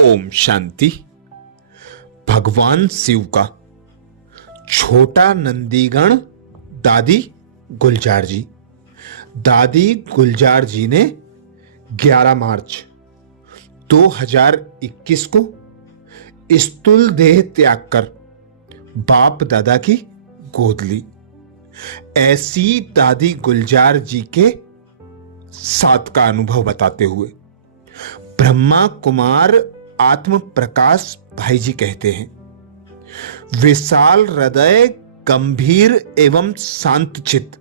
ओम शांति। भगवान शिव का छोटा नंदीगण दादी गुलजार जी। दादी गुलजार जी ने 11 मार्च 2021 को स्थूल देह त्याग कर बाप दादा की गोद ली। ऐसी दादी गुलजार जी के साथ का अनुभव बताते हुए ब्रह्मा कुमार आत्म प्रकाश भाई जी कहते हैं, विशाल हृदय, गंभीर एवं शांत चित्त,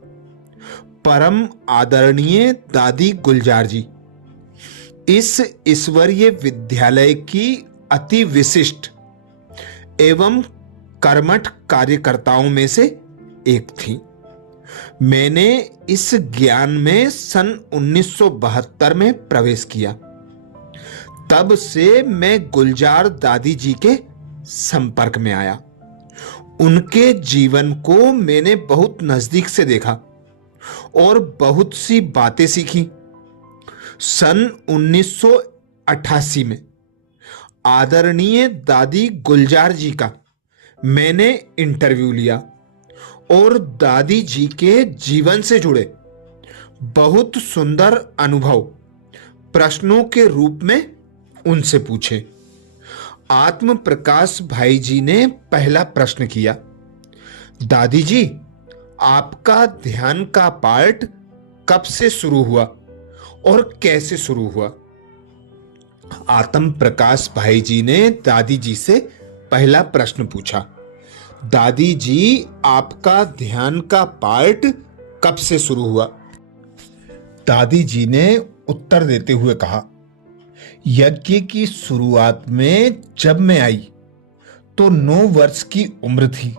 परम आदरणीय दादी गुलजार जी इस ईश्वरीय विद्यालय की अति विशिष्ट एवं कर्मठ कार्यकर्ताओं में से एक थी। मैंने इस ज्ञान में सन 1972 में प्रवेश किया। तब से मैं गुलजार दादी जी के संपर्क में आया। उनके जीवन को मैंने बहुत नजदीक से देखा और बहुत सी बातें सीखी। सन 1988 में आदरणीय दादी गुलजार जी का मैंने इंटरव्यू लिया और दादी जी के जीवन से जुड़े बहुत सुंदर अनुभव प्रश्नों के रूप में उनसे पूछे। आत्म प्रकाश भाई जी ने पहला प्रश्न किया, दादी जी, आपका ध्यान का पार्ट कब से शुरू हुआ और कैसे शुरू हुआ? आत्म प्रकाश भाई जी ने दादी जी से पहला प्रश्न पूछा, दादी जी, आपका ध्यान का पार्ट कब से शुरू हुआ? दादी जी ने उत्तर देते हुए कहा, यज्ञ की शुरुआत में जब मैं आई तो 9 वर्ष की उम्र थी।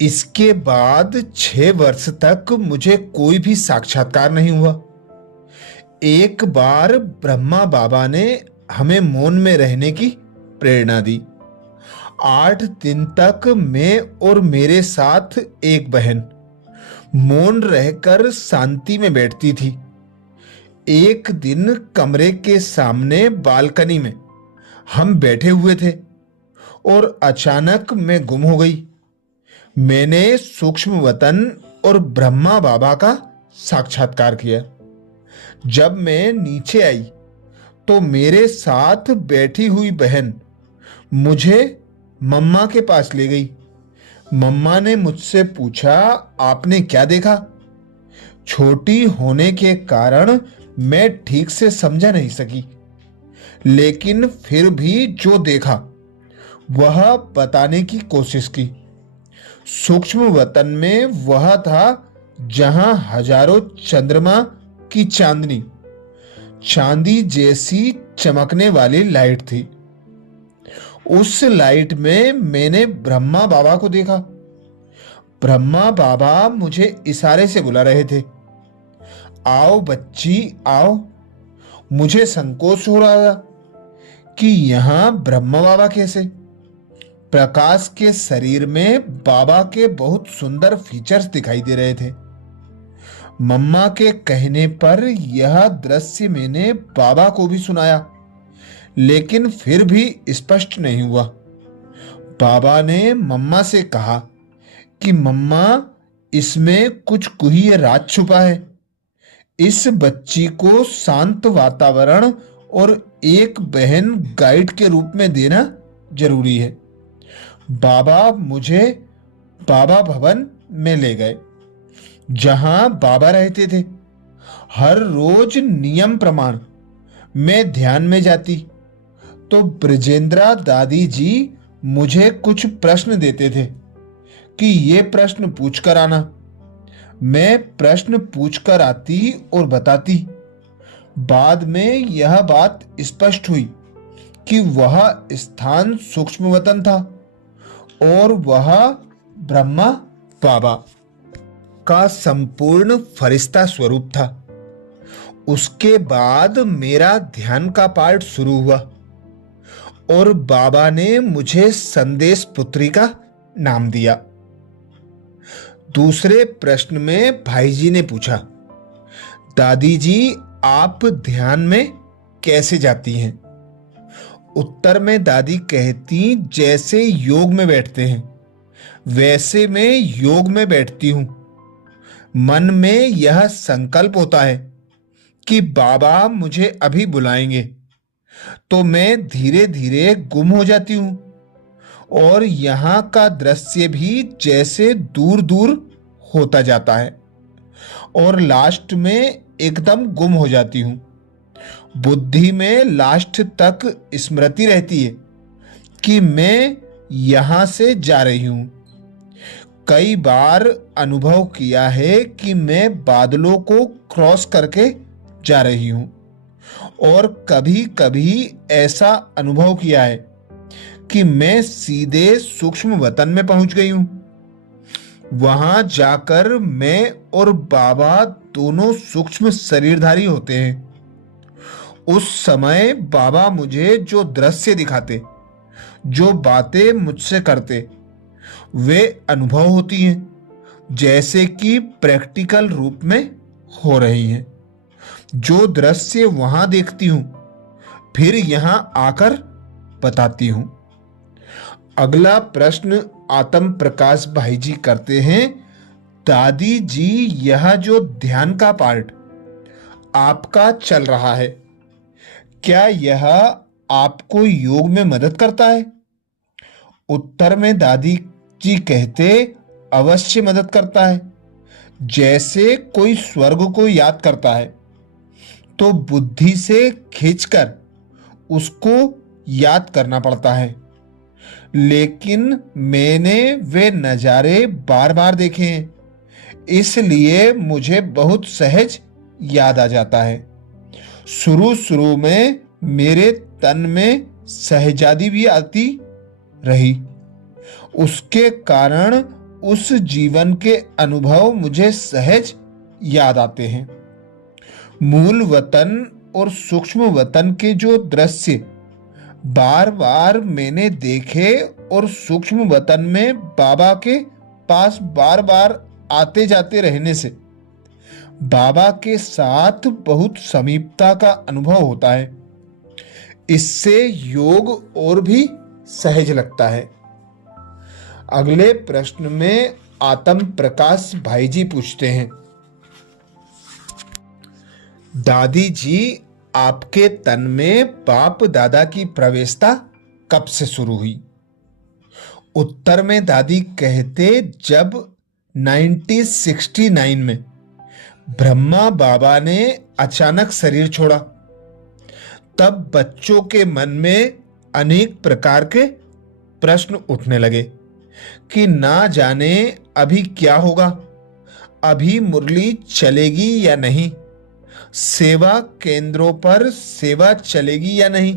इसके बाद 6 वर्ष तक मुझे कोई भी साक्षात्कार नहीं हुआ। एक बार ब्रह्मा बाबा ने हमें मौन में रहने की प्रेरणा दी। 8 दिन तक मैं और मेरे साथ एक बहन मौन रहकर शांति में बैठती थी। एक दिन कमरे के सामने बालकनी में हम बैठे हुए थे और अचानक मैं गुम हो गई। मैंने सूक्ष्म वतन और ब्रह्मा बाबा का साक्षात्कार किया। जब मैं नीचे आई तो मेरे साथ बैठी हुई बहन मुझे मम्मा के पास ले गई। मम्मा ने मुझसे पूछा, आपने क्या देखा? छोटी होने के कारण मैं ठीक से समझा नहीं सकी, लेकिन फिर भी जो देखा वह बताने की कोशिश की। सूक्ष्म वतन में वह था जहां हजारों चंद्रमा की चांदनी, चांदी जैसी चमकने वाली लाइट थी। उस लाइट में मैंने ब्रह्मा बाबा को देखा। ब्रह्मा बाबा मुझे इशारे से बुला रहे थे, आओ बच्ची आओ। मुझे संकोच हो रहा था कि यहां ब्रह्मा बाबा कैसे? प्रकाश के शरीर में बाबा के बहुत सुंदर फीचर्स दिखाई दे रहे थे। मम्मा के कहने पर यह दृश्य मैंने बाबा को भी सुनाया, लेकिन फिर भी स्पष्ट नहीं हुआ। बाबा ने मम्मा से कहा कि मम्मा, इसमें कुछ गुह्य राज छुपा है। इस बच्ची को शांत वातावरण और एक बहन गाइड के रूप में देना जरूरी है। बाबा मुझे बाबा भवन में ले गए, जहां बाबा रहते थे। हर रोज नियम प्रमाण मैं ध्यान में जाती तो ब्रजेंद्रा दादी जी मुझे कुछ प्रश्न देते थे कि ये प्रश्न पूछ कर आना। मैं प्रश्न पूछकर आती और बताती। बाद में यह बात स्पष्ट हुई कि वह स्थान सूक्ष्म वतन था और वह ब्रह्मा बाबा का संपूर्ण फरिश्ता स्वरूप था। उसके बाद मेरा ध्यान का पाठ शुरू हुआ और बाबा ने मुझे संदेश पुत्री का नाम दिया। दूसरे प्रश्न में भाई जी ने पूछा, दादी जी, आप ध्यान में कैसे जाती हैं उत्तर में दादी कहती, जैसे योग में बैठते हैं वैसे मैं योग में बैठती हूं। मन में यह संकल्प होता है कि बाबा मुझे अभी बुलाएंगे, तो मैं धीरे धीरे गुम हो जाती हूं और यहाँ का दृश्य भी जैसे दूर दूर होता जाता है और लास्ट में एकदम गुम हो जाती हूं। बुद्धि में लास्ट तक स्मृति रहती है कि मैं यहां से जा रही हूं। कई बार अनुभव किया है कि मैं बादलों को क्रॉस करके जा रही हूं और कभी कभी ऐसा अनुभव किया है कि मैं सीधे सूक्ष्म वतन में पहुंच गई हूं। वहां जाकर मैं और बाबा दोनों सूक्ष्म शरीरधारी होते हैं। उस समय बाबा मुझे जो दृश्य दिखाते, जो बातें मुझसे करते, वे अनुभव होती हैं जैसे कि प्रैक्टिकल रूप में हो रही हैं। जो दृश्य वहां देखती हूं फिर यहां आकर बताती हूं। अगला प्रश्न आत्म प्रकाश भाई जी करते हैं, दादी जी यह जो ध्यान का पार्ट आपका चल रहा है, क्या यह आपको योग में मदद करता है? उत्तर में दादी जी कहते, अवश्य मदद करता है। जैसे कोई स्वर्ग को याद करता है तो बुद्धि से खींचकर उसको याद करना पड़ता है, लेकिन मैंने वे नज़ारे बार बार देखे हैं, इसलिए मुझे बहुत सहज याद आ जाता है। शुरू शुरू में मेरे तन में सहजादी भी आती रही, उसके कारण उस जीवन के अनुभव मुझे सहज याद आते हैं। मूल वतन और सूक्ष्म वतन के जो दृश्य बार बार मैंने देखे और सूक्ष्म वतन में बाबा के पास बार बार आते जाते रहने से बाबा के साथ बहुत समीपता का अनुभव होता है। इससे योग और भी सहज लगता है। अगले प्रश्न में आत्म प्रकाश भाई जी पूछते हैं, दादी जी आपके तन में बाप दादा की प्रवेशता कब से शुरू हुई? उत्तर में दादी कहते, जब 1969 में ब्रह्मा बाबा ने अचानक शरीर छोड़ा, तब बच्चों के मन में अनेक प्रकार के प्रश्न उठने लगे कि ना जाने अभी क्या होगा, अभी मुरली चलेगी या नहीं, सेवा केंद्रों पर सेवा चलेगी या नहीं,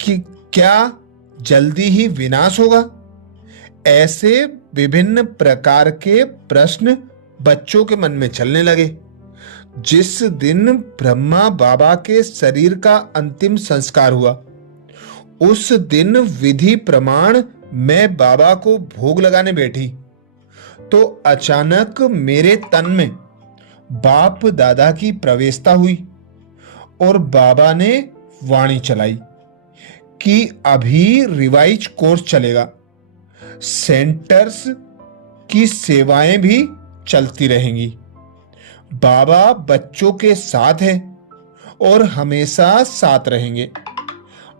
कि क्या जल्दी ही विनाश होगा। ऐसे विभिन्न प्रकार के प्रश्न बच्चों के मन में चलने लगे। जिस दिन ब्रह्मा बाबा के शरीर का अंतिम संस्कार हुआ, उस दिन विधि प्रमाण मैं बाबा को भोग लगाने बैठी तो अचानक मेरे तन में बाप दादा की प्रवेशता हुई और बाबा ने वाणी चलाई कि अभी रिवाइज कोर्स चलेगा, सेंटर्स की सेवाएं भी चलती रहेंगी, बाबा बच्चों के साथ हैं और हमेशा साथ रहेंगे,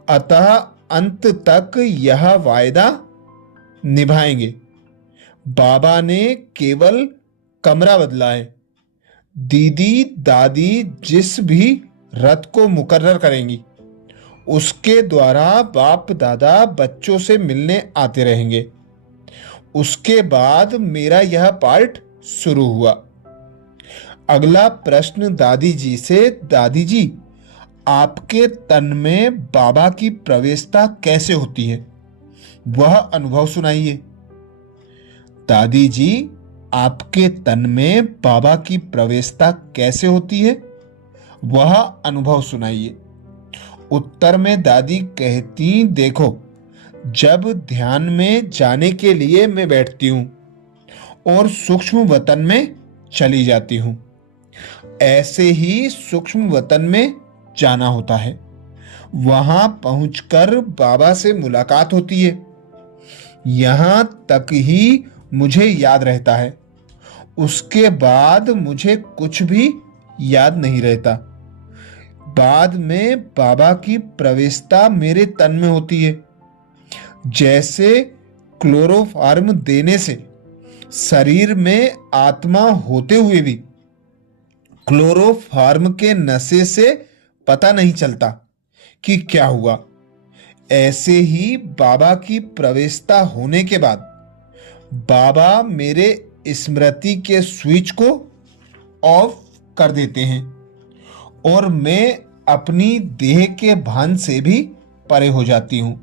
अतः अंत तक यह वायदा निभाएंगे। बाबा ने केवल कमरा बदला है। दीदी दादी जिस भी रथ को मुकर्रर करेंगी उसके द्वारा बाप दादा बच्चों से मिलने आते रहेंगे। उसके बाद मेरा यह पार्ट शुरू हुआ। अगला प्रश्न दादी जी से, दादी जी आपके तन में बाबा की प्रवेशता कैसे होती है, वह अनुभव सुनाइए। दादी जी आपके तन में बाबा की प्रवेशता कैसे होती है, वह अनुभव सुनाइए। उत्तर में दादी कहती, देखो जब ध्यान में जाने के लिए मैं बैठती हूं और सूक्ष्म वतन में चली जाती हूं, ऐसे ही सूक्ष्म वतन में जाना होता है। वहां पहुंचकर बाबा से मुलाकात होती है। यहां तक ही मुझे याद रहता है, उसके बाद मुझे कुछ भी याद नहीं रहता। बाद में बाबा की प्रवेशता मेरे तन में होती है। जैसे क्लोरोफार्म देने से शरीर में आत्मा होते हुए भी क्लोरोफार्म के नशे से पता नहीं चलता कि क्या हुआ, ऐसे ही बाबा की प्रवेशता होने के बाद बाबा मेरे स्मृति के स्विच को ऑफ कर देते हैं और मैं अपनी देह के भान से भी परे हो जाती हूँ।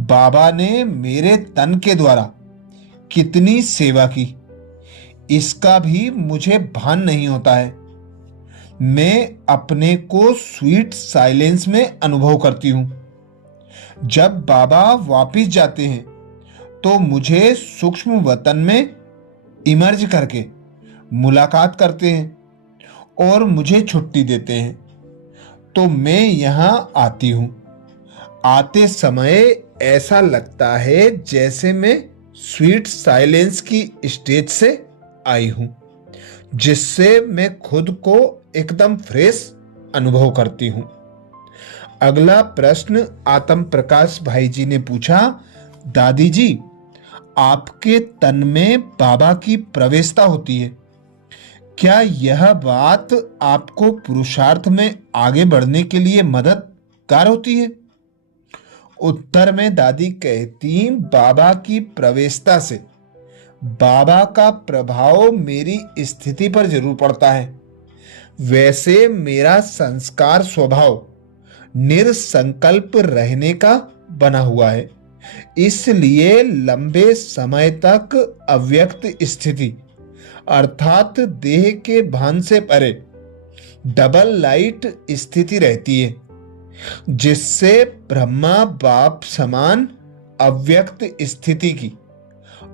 बाबा ने मेरे तन के द्वारा कितनी सेवा की, इसका भी मुझे भान नहीं होता है। मैं अपने को स्वीट साइलेंस में अनुभव करती हूँ। जब बाबा वापिस जाते हैं तो मुझे सूक्ष्म वतन में इमर्ज करके मुलाकात करते हैं और मुझे छुट्टी देते हैं, तो मैं यहाँ आती हूँ। आते समय ऐसा लगता है जैसे मैं स्वीट साइलेंस की स्टेज से आई हूँ, जिससे मैं खुद को एकदम फ्रेश अनुभव करती हूँ। अगला प्रश्न आत्म प्रकाश भाई जी ने पूछा, दादी जी, आपके तन में बाबा की प्रवेशता होती है, क्या यह बात आपको पुरुषार्थ में आगे बढ़ने के लिए मददगार होती है? उत्तर में दादी कहती, बाबा की प्रवेशता से बाबा का प्रभाव मेरी स्थिति पर जरूर पड़ता है। वैसे मेरा संस्कार स्वभाव निरसंकल्प रहने का बना हुआ है, इसलिए लंबे समय तक अव्यक्त स्थिति अर्थात देह के भान से परे डबल लाइट स्थिति रहती है, जिससे ब्रह्मा बाप समान अव्यक्त स्थिति की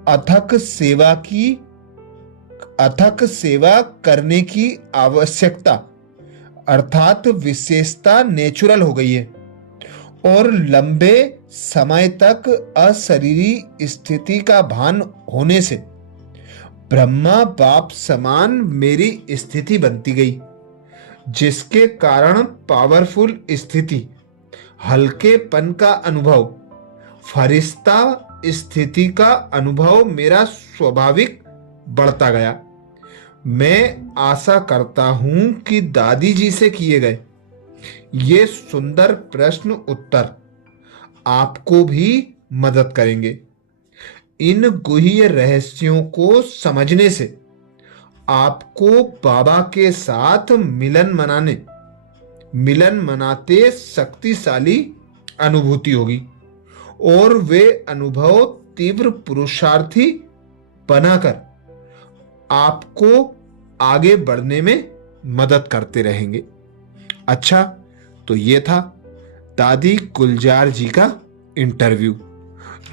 अथक सेवा करने की आवश्यकता अर्थात विशेषता नेचुरल हो गई है और लंबे समय तक अशरीरी स्थिति का भान होने से ब्रह्मा बाप समान मेरी स्थिति बनती गई, जिसके कारण पावरफुल स्थिति, हल्केपन का अनुभव, फरिश्ता स्थिति का अनुभव मेरा स्वाभाविक बढ़ता गया। मैं आशा करता हूं कि दादी जी से किए गए ये सुंदर प्रश्न उत्तर आपको भी मदद करेंगे। इन गुह्य रहस्यों को समझने से आपको बाबा के साथ मिलन मनाते शक्तिशाली अनुभूति होगी और वे अनुभव तीव्र पुरुषार्थी बनाकर आपको आगे बढ़ने में मदद करते रहेंगे। अच्छा, तो ये था दादी गुलजार जी का इंटरव्यू,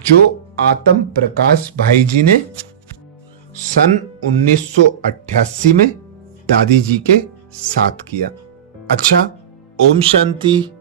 जो आत्म प्रकाश भाई जी ने सन 1988 में दादी जी के साथ किया। अच्छा, ओम शांति।